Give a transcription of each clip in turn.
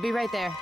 Be right there.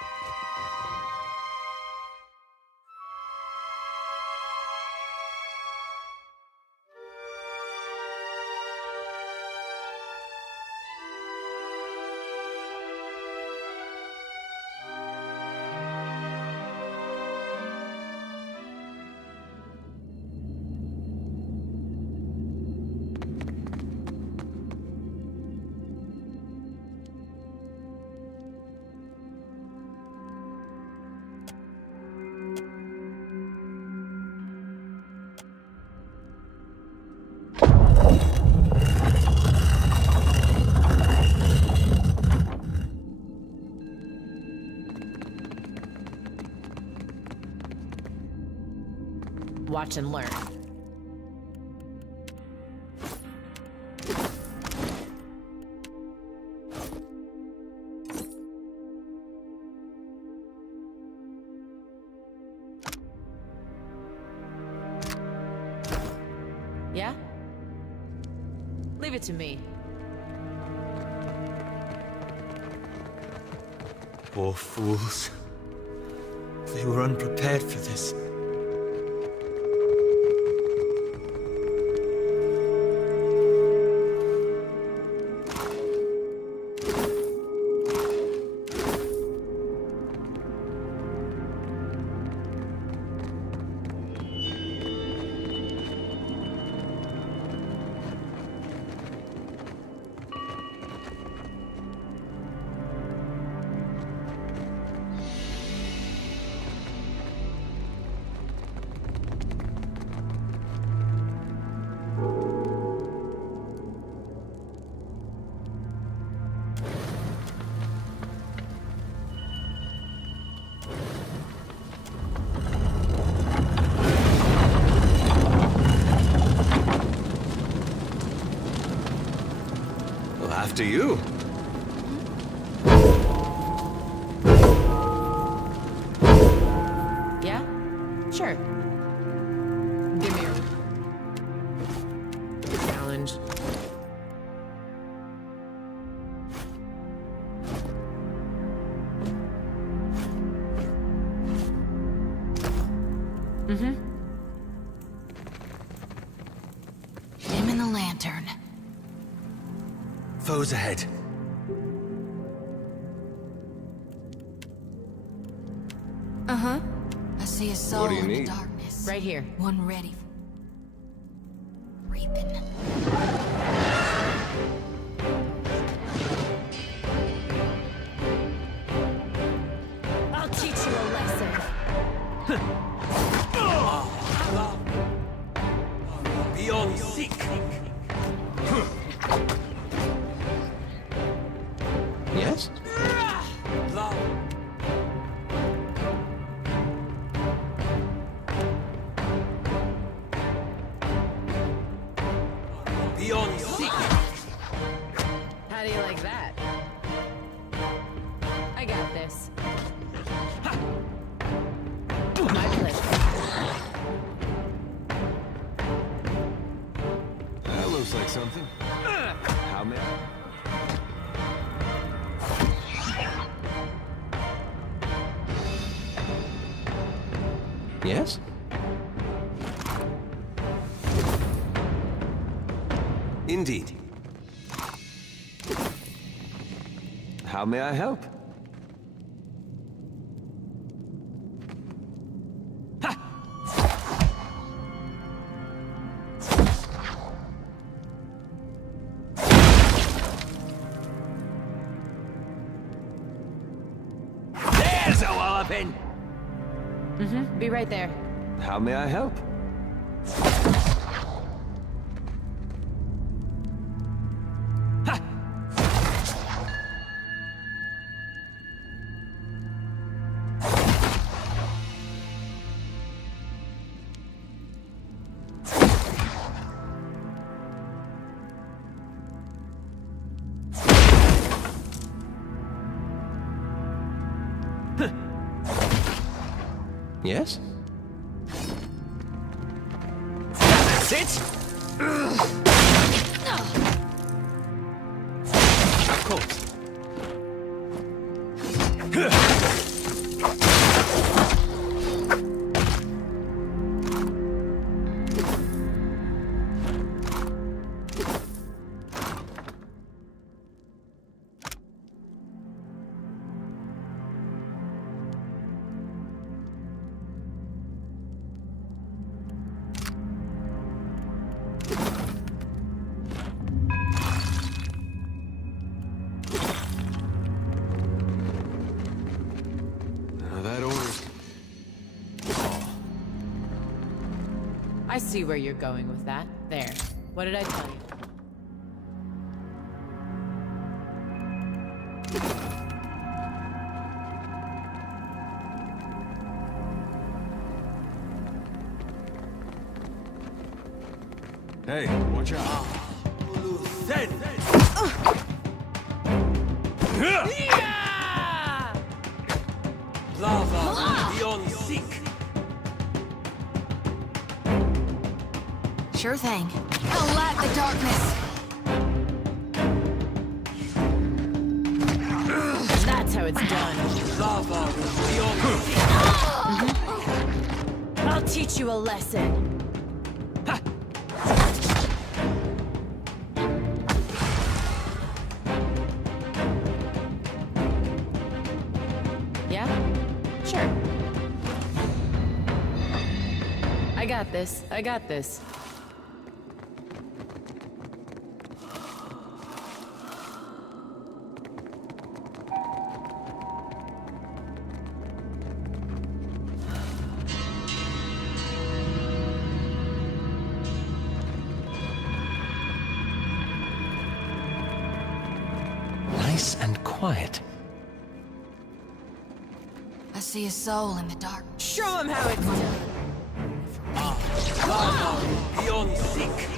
Watch and learn. Yeah? Leave it to me. Poor fools. They were unprepared for this. After you. Yeah? Sure. Give me a challenge. Dim in the lantern. Foes ahead. Uh-huh. I see a soul do you in the need? darkness. Right here. One ready. Reaping. I'll teach you a lesson. Beyond seek. Yes? Beyond seek. How do you like that? I got this. My pleasure. That looks like something. How many? Yes? Indeed. How may I help? There's a walloping! Be right there. How may I help? Yes? That's it? Of course. That order. I see where you're going with that. There. What did I tell you? Hey, watch out. Lava beyond seek. Sure thing. I'll light the darkness. That's how it's done. Lava beyond seek. I'll teach you a lesson. Yeah? Sure. I got this. I got this. Nice and quiet. I see a soul in the dark. Show him how it's done. Lava beyond seek.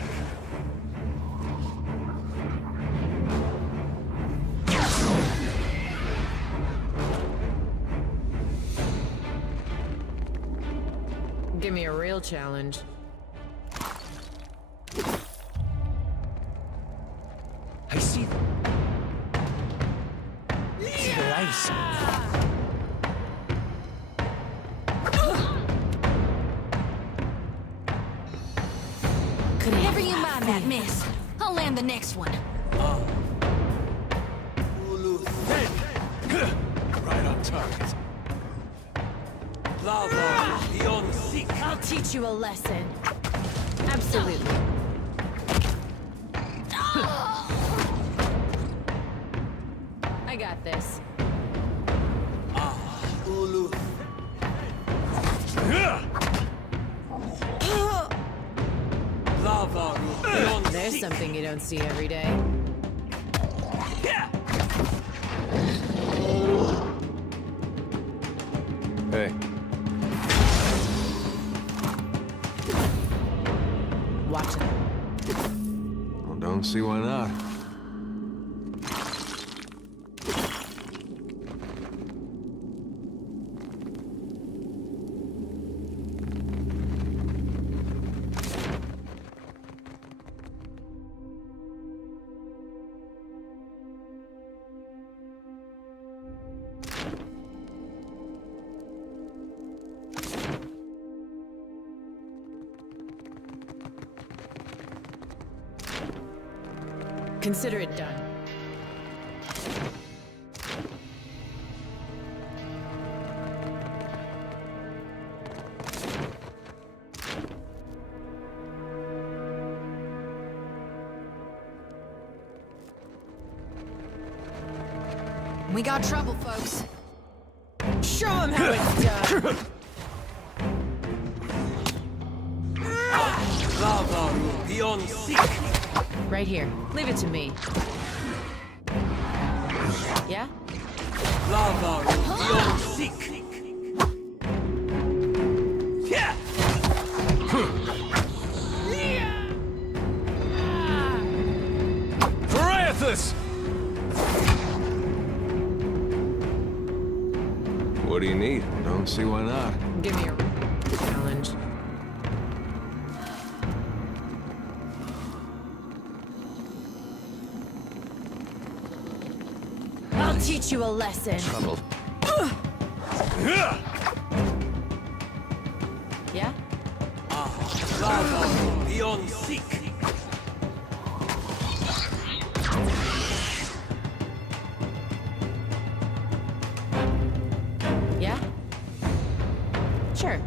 Give me a real challenge. I see them. Slice. Never you mind that miss. I'll land the next one. Right on target. Lava beyond seek. I'll teach you a lesson. Absolutely. I got this. Lava beyond There's seek. something you don't see every day. Hey, Watch it. well, don't see why not. Consider it done. We got trouble, folks. Show him how it's done. Lava beyond seek. Right here. Leave it to me. Yeah? Lava beyond seek. Yeah. For Eothas! What do you need? Don't see why not. Give me a challenge. I'll teach you a lesson. Trouble. Yeah? Lava beyond seek. Yeah? Sure.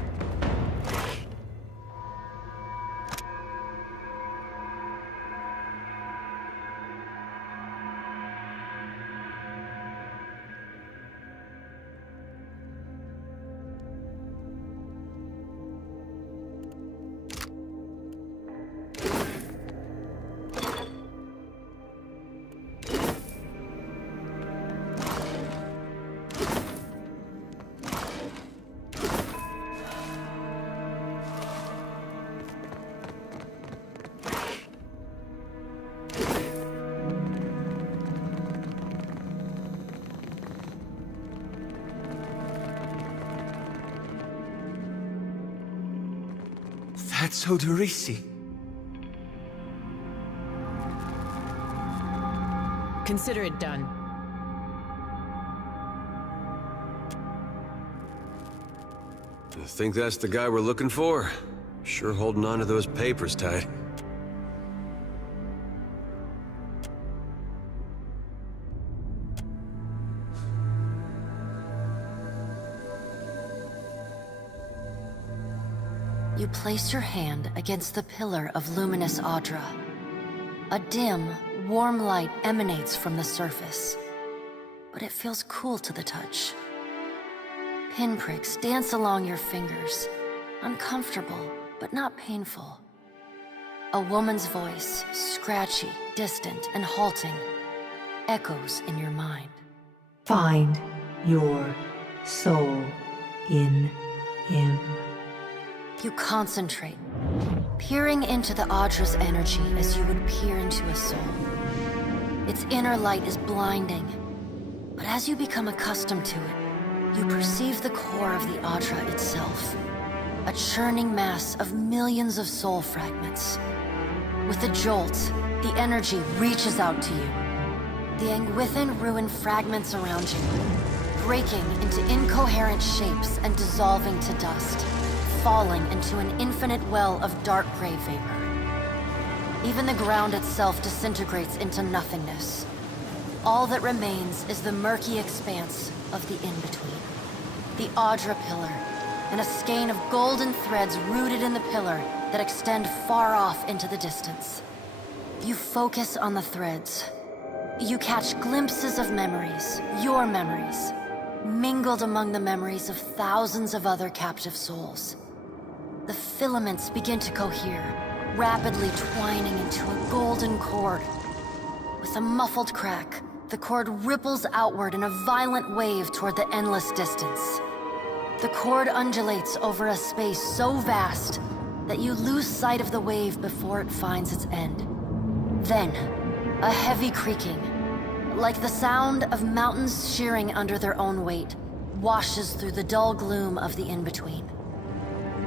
That's Odorisi. Consider it done. I think that's the guy we're looking for. Sure holding on to those papers tight. You place your hand against the pillar of luminous Audra. A dim, warm light emanates from the surface, but it feels cool to the touch. Pinpricks dance along your fingers, uncomfortable, but not painful. A woman's voice, scratchy, distant, and halting, echoes in your mind. Find your soul in him. You concentrate, peering into the Audra's energy as you would peer into a soul. Its inner light is blinding, but as you become accustomed to it, you perceive the core of the Audra itself, a churning mass of millions of soul fragments. With a jolt, the energy reaches out to you. The Anguithan ruin fragments around you, breaking into incoherent shapes and dissolving to dust, falling into an infinite well of dark gray vapor. Even the ground itself disintegrates into nothingness. All that remains is the murky expanse of the in-between. The Audra pillar, and a skein of golden threads rooted in the pillar that extend far off into the distance. You focus on the threads. You catch glimpses of memories, your memories, mingled among the memories of thousands of other captive souls. The filaments begin to cohere, rapidly twining into a golden cord. With a muffled crack, the cord ripples outward in a violent wave toward the endless distance. The cord undulates over a space so vast that you lose sight of the wave before it finds its end. Then, a heavy creaking, like the sound of mountains shearing under their own weight, washes through the dull gloom of the in-between.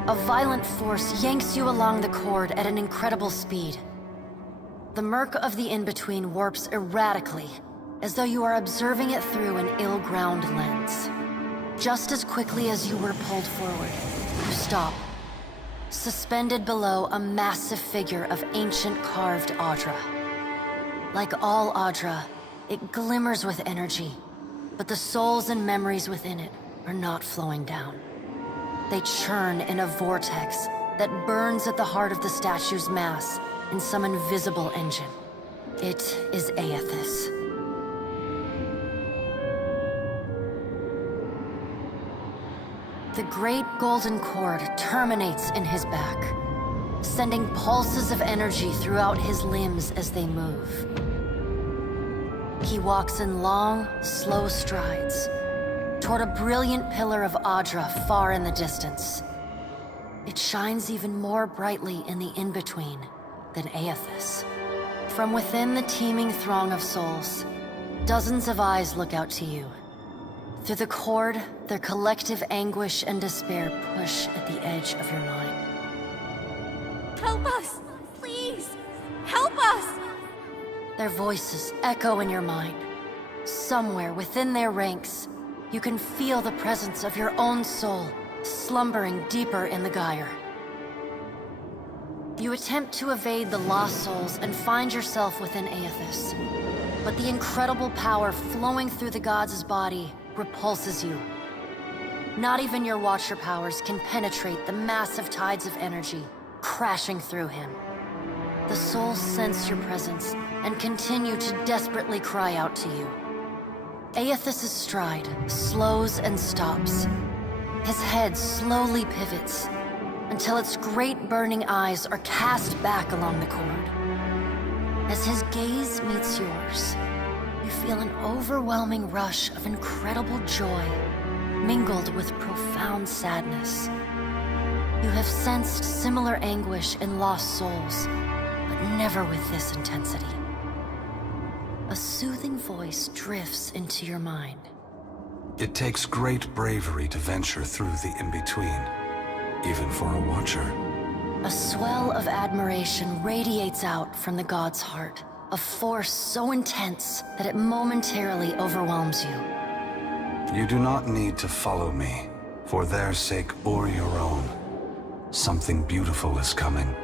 A violent force yanks you along the cord at an incredible speed. The murk of the in-between warps erratically, as though you are observing it through an ill-ground lens. Just as quickly as you were pulled forward, you stop, suspended below a massive figure of ancient carved Audra. Like all Audra, it glimmers with energy, but the souls and memories within it are not flowing down. They churn in a vortex that burns at the heart of the statue's mass in some invisible engine. It is Eothas. The great golden cord terminates in his back, sending pulses of energy throughout his limbs as they move. He walks in long, slow strides toward a brilliant pillar of Audra far in the distance. It shines even more brightly in the in-between than Eothas. From within the teeming throng of souls, dozens of eyes look out to you. Through the cord, their collective anguish and despair push at the edge of your mind. Help us! Please! Help us! Their voices echo in your mind. Somewhere within their ranks, you can feel the presence of your own soul, slumbering deeper in the gyre. You attempt to evade the lost souls and find yourself within Eothas. But the incredible power flowing through the god's body repulses you. Not even your Watcher powers can penetrate the massive tides of energy crashing through him. The souls sense your presence and continue to desperately cry out to you. Eothas' stride slows and stops. His head slowly pivots until its great burning eyes are cast back along the cord. As his gaze meets yours, you feel an overwhelming rush of incredible joy, mingled with profound sadness. You have sensed similar anguish in lost souls, but never with this intensity. A soothing voice drifts into your mind. It takes great bravery to venture through the in-between, even for a Watcher. A swell of admiration radiates out from the god's heart, a force so intense that it momentarily overwhelms you. You do not need to follow me, for their sake or your own. Something beautiful is coming.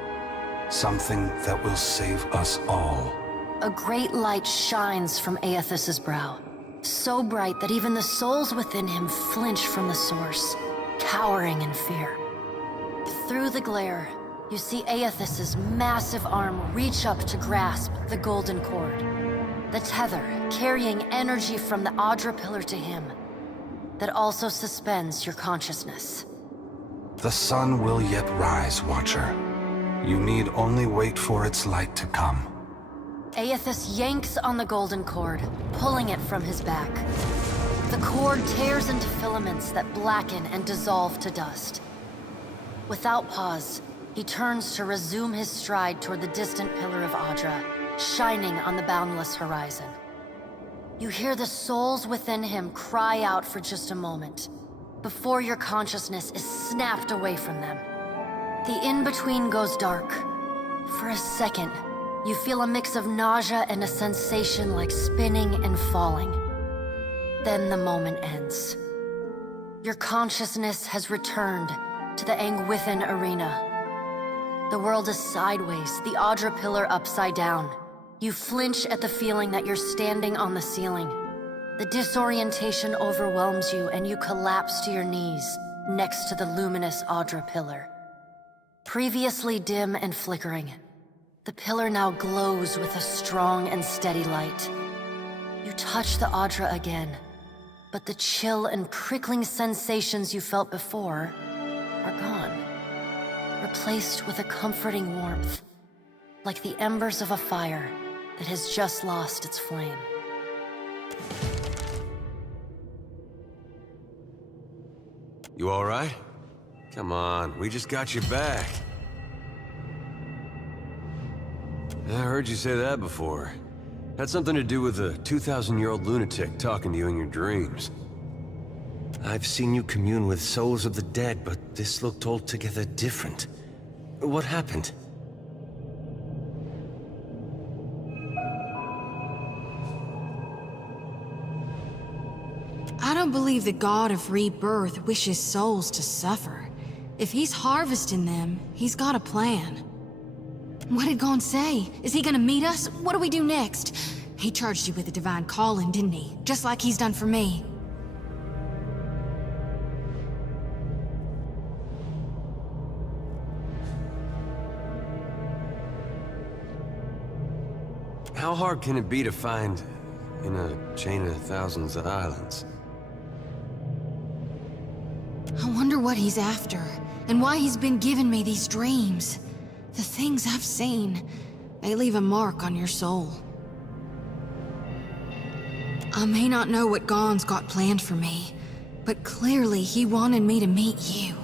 Something that will save us all. A great light shines from Eothas' brow, so bright that even the souls within him flinch from the source, cowering in fear. Through the glare, you see Eothas' massive arm reach up to grasp the golden cord. The tether carrying energy from the Adra pillar to him, that also suspends your consciousness. The sun will yet rise, Watcher. You need only wait for its light to come. Eothas yanks on the golden cord, pulling it from his back. The cord tears into filaments that blacken and dissolve to dust. Without pause, he turns to resume his stride toward the distant pillar of Adra, shining on the boundless horizon. You hear the souls within him cry out for just a moment, before your consciousness is snapped away from them. The in-between goes dark. For a second, you feel a mix of nausea and a sensation like spinning and falling. Then the moment ends. Your consciousness has returned to the Angwithan arena. The world is sideways, the Adra pillar upside down. You flinch at the feeling that you're standing on the ceiling. The disorientation overwhelms you and you collapse to your knees next to the luminous Adra pillar. Previously dim and flickering, the pillar now glows with a strong and steady light. You touch the Adra again, but the chill and prickling sensations you felt before are gone, replaced with a comforting warmth, like the embers of a fire that has just lost its flame. You all right? Come on, we just got you back. I heard you say that before. Had something to do with a 2,000-year-old lunatic talking to you in your dreams. I've seen you commune with souls of the dead, but this looked altogether different. What happened? I don't believe the god of rebirth wishes souls to suffer. If he's harvesting them, he's got a plan. What did Gon say? Is he gonna meet us? What do we do next? He charged you with a divine calling, didn't he? Just like he's done for me. How hard can it be to find in a chain of thousands of islands? I wonder what he's after, and why he's been giving me these dreams. The things I've seen, they leave a mark on your soul. I may not know what Gon's got planned for me, but clearly he wanted me to meet you.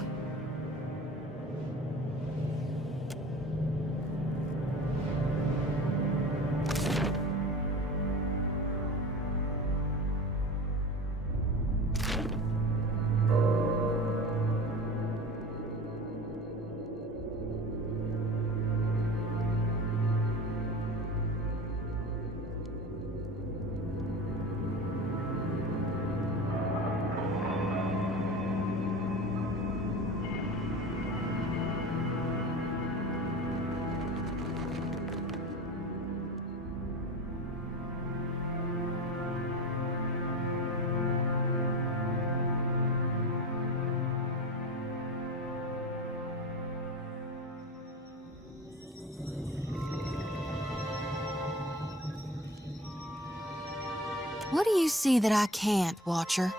What do you see that I can't, Watcher?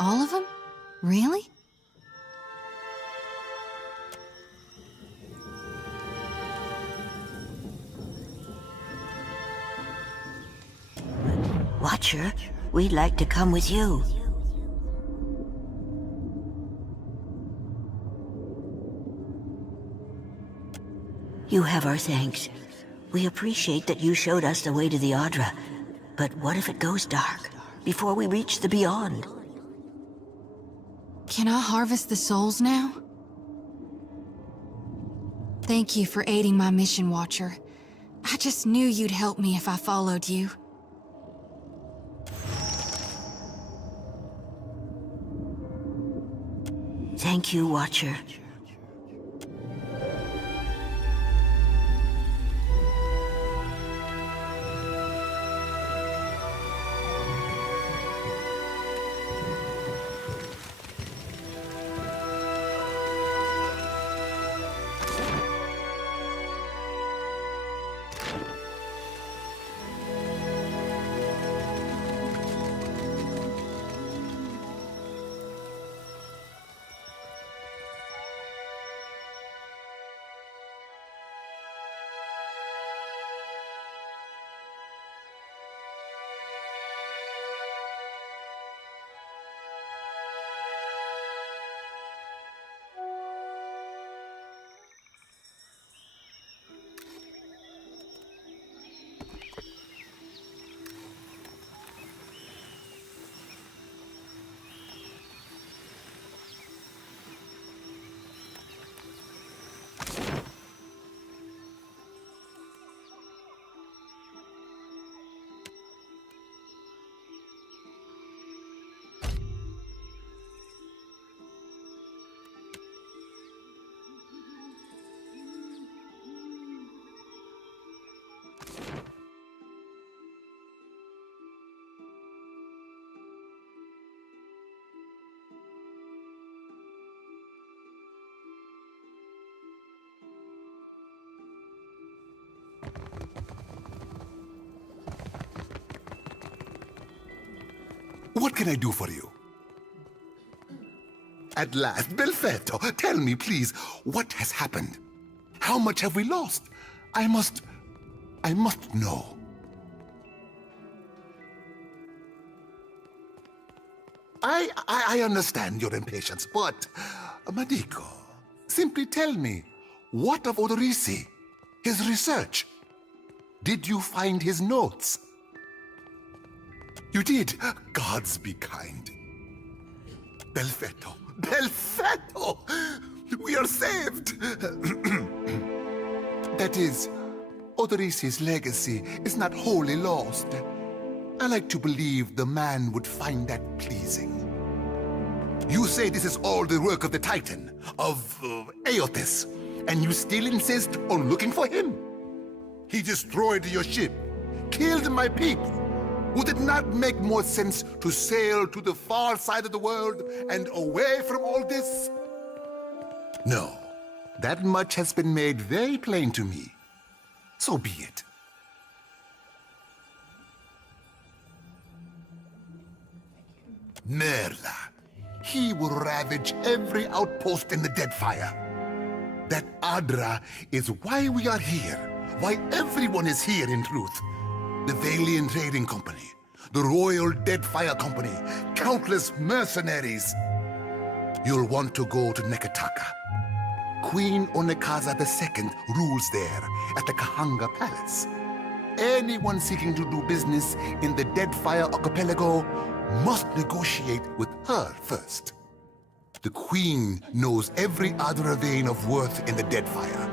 All of them? Really? Watcher, we'd like to come with you. You have our thanks. We appreciate that you showed us the way to the Adra. But what if it goes dark, before we reach the Beyond? Can I harvest the souls now? Thank you for aiding my mission, Watcher. I just knew you'd help me if I followed you. Thank you, Watcher. What can I do for you? At last, Belfetto, tell me, please, what has happened? How much have we lost? I must know. I understand your impatience, but, Madiko, simply tell me, what of Odorisi? His research? Did you find his notes? You did? Gods be kind. Belfetto! Belfetto! We are saved! That is, Odorisi's legacy is not wholly lost. I like to believe the man would find that pleasing. You say this is all the work of the Titan, of Eothas, and you still insist on looking for him? He destroyed your ship, killed my people. Would it not make more sense to sail to the far side of the world and away from all this? No, that much has been made very plain to me. So be it. Merla. He will ravage every outpost in the Deadfire. That Adra is why we are here, why everyone is here in truth. The Valiant Trading Company, the Royal Deadfire Company, countless mercenaries. You'll want to go to Neketaka. Queen Onekaza II rules there at the Kahanga Palace. Anyone seeking to do business in the Deadfire Archipelago must negotiate with her first. The Queen knows every other vein of worth in the Deadfire.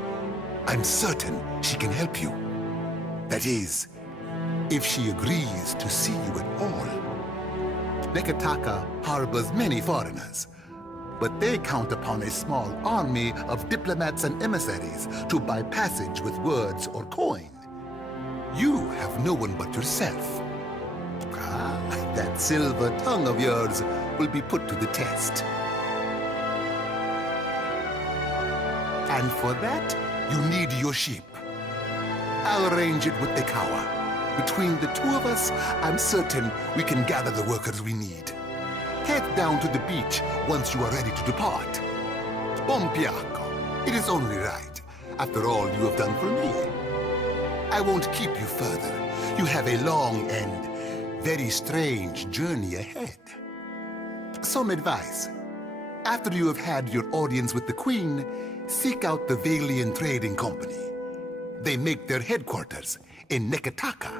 I'm certain she can help you. That is, if she agrees to see you at all. Neketaka harbors many foreigners, but they count upon a small army of diplomats and emissaries to buy passage with words or coin. You have no one but yourself. Ah, that silver tongue of yours will be put to the test. And for that, you need your ship. I'll arrange it with Ekawa. Between the two of us, I'm certain we can gather the workers we need. Head down to the beach once you are ready to depart. Bompiaco, it is only right, after all you have done for me. I won't keep you further. You have a long and very strange journey ahead. Some advice. After you have had your audience with the Queen, seek out the Valiant Trading Company. They make their headquarters in Neketaka,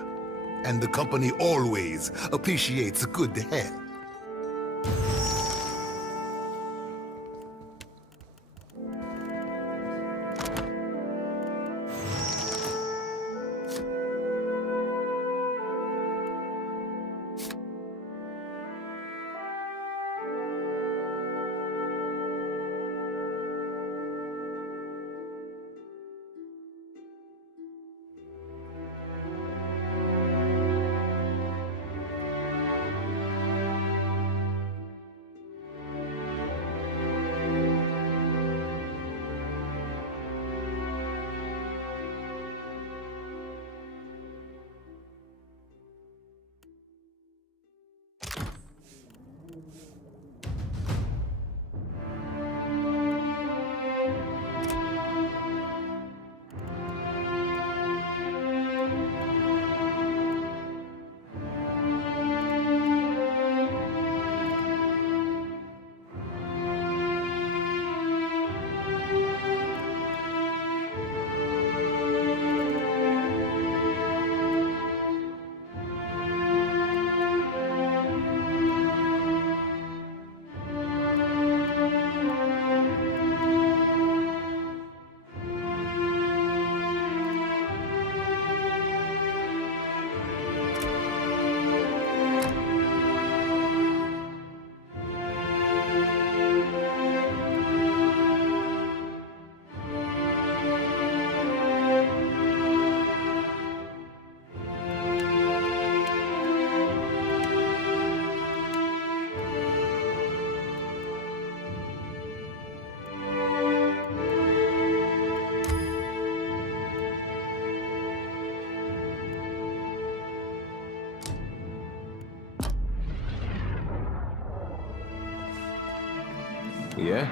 and the company always appreciates a good head. Yeah?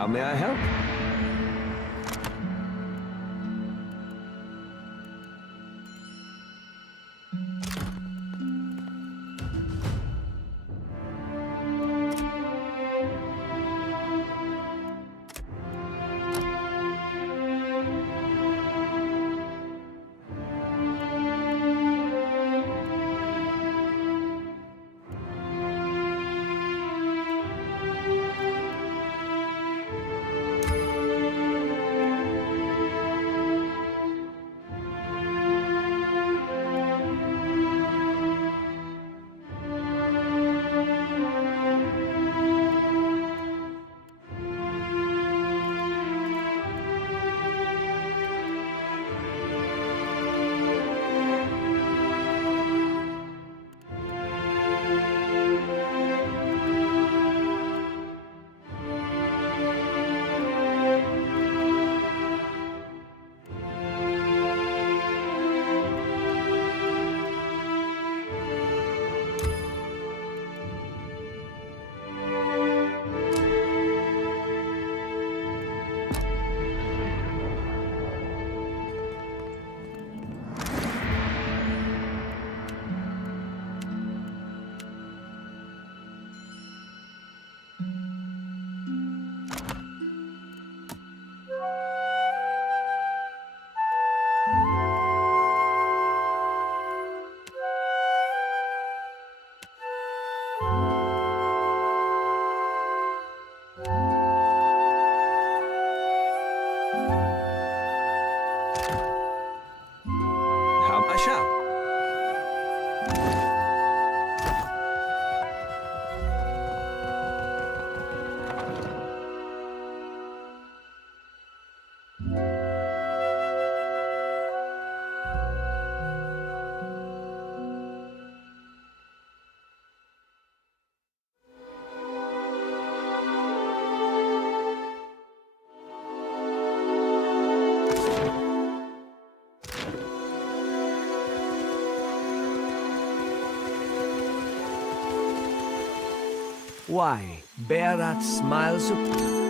How may I help? Why, bear that smile so...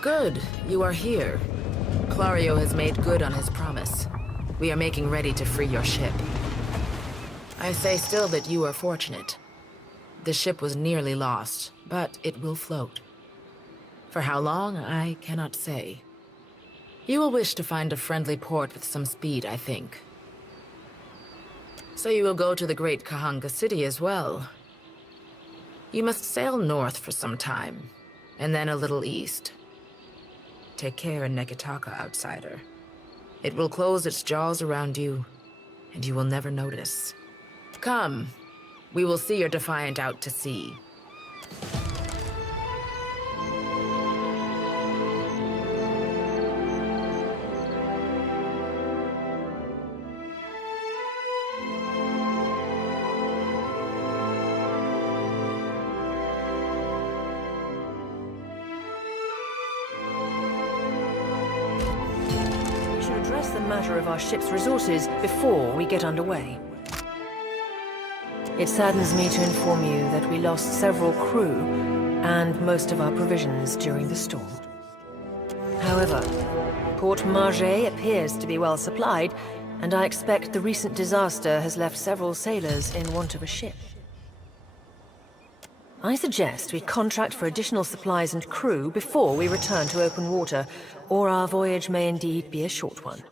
Good, you are here. Clario has made good on his promise. We are making ready to free your ship. I say still that you are fortunate. The ship was nearly lost, but it will float. For how long, I cannot say. You will wish to find a friendly port with some speed, I think. So you will go to the great Kahanga city as well. You must sail north for some time, and then a little east. Take care in Nekitaka, outsider. It will close its jaws around you, and you will never notice. Come, we will see your Defiant out to sea. We should address the matter of our ship's resources before we get underway. It saddens me to inform you that we lost several crew and most of our provisions during the storm. However, Port Maje appears to be well supplied, and I expect the recent disaster has left several sailors in want of a ship. I suggest we contract for additional supplies and crew before we return to open water, or our voyage may indeed be a short one.